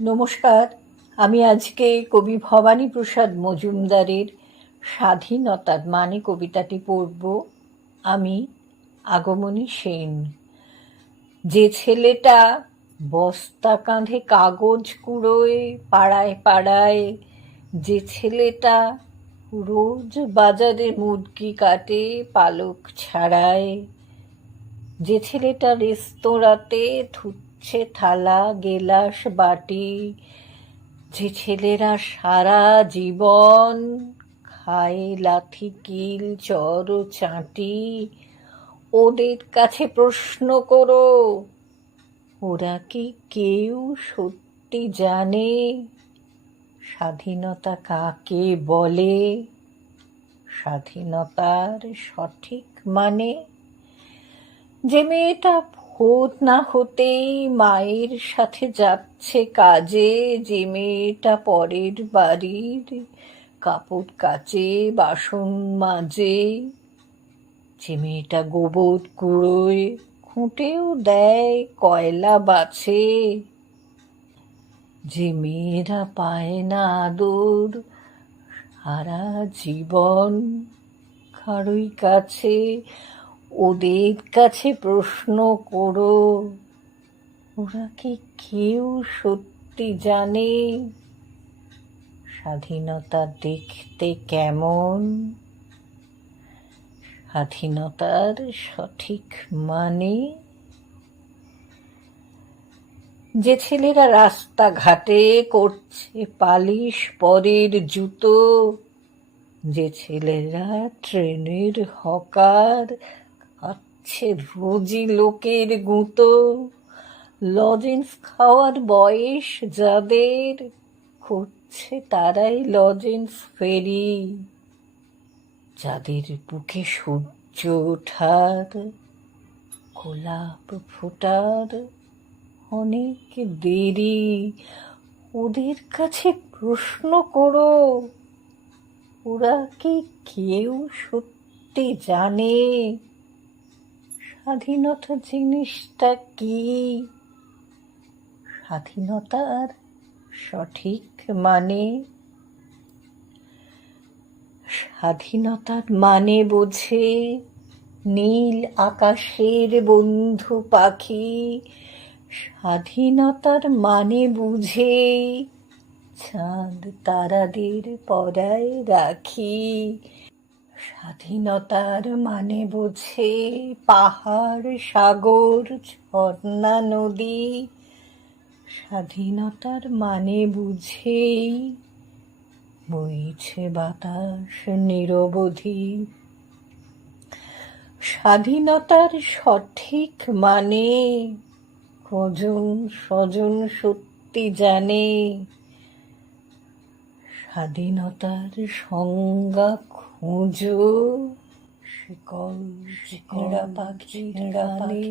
নমস্কার। আমি আজকে কবি ভবানীপ্রসাদ মজুমদারের স্বাধীনতার মানে কবিতাটি পড়ব। আমি আগমনী সেন। যে ছেলেটা বস্তা কাঁধে কাগজ কুড়োয় পাড়ায় পাড়ায়, যে ছেলেটা রোজ বাজারে মুরগি কাটে পালক ছাড়ায়, যে ছেলেটা রেস্তোরাঁতে ধুচ্ছে থালা গেলাস বাটি, যে ছেলেরা সারা জীবন খায় লাথি কিল চর ও চাঁটি, ওদের কাছে প্রশ্ন করো, ওরা কি কেউ সত্যি জানে স্বাধীনতা কাকে বলে, স্বাধীনতার সঠিক মানে? যে মেয়েটা ভোর না হতেই মায়ের সাথে যাচ্ছে কাজে, যে মেয়েটা পরের বাড়ির কাপড় কাচে বাসন মাজে, যে মেয়েটা গোবর কুড়োয় খুঁটেও দেয় কয়লা বাছে, যে মেয়েরা পায় না আদর সারা জীবন কারোই কাছে, ওদের কাছে প্রশ্ন করো, ওরা কি কেউ সত্যি জানে স্বাধীনতা দেখতে কেমন, স্বাধীনতার সঠিক মানে? যে ছেলেরা রাস্তাঘাটে করছে পালিশ পরের জুতো, যে ছেলেরা ট্রেনের হকার খাচ্ছে রোজি লোকের গুঁতো, লজেন্স খাওয়ার বয়স যাদের করছে তারাই লজেন্স ফেরি, যাদের বুকে সূর্য ওঠার গোলাপ ফোটার অনেক দেরি, ওদের কাছে প্রশ্ন করো, ওরা কি কেউ সত্যি জানে স্বাধীনতা জিনিসটা কি, স্বাধীনতার সঠিক মানে? স্বাধীনতার মানে বোঝে নীল আকাশের বন্ধু পাখি, স্বাধীনতার মানে বুঝে চাঁদ তারাদের পরায় রাখি, স্বাধীনতার মানে বোঝে পাহাড় সাগর ঝর্ণা নদী, স্বাধীনতার মানে বুঝেই বইছে বাতাস নিরবধি, স্বাধীনতার সঠিক মানে কজন স্বজন সত্যি জানে, স্বাধীনতার সংজ্ঞা খুঁজো শিকল ছেঁড়া পাখির গানে।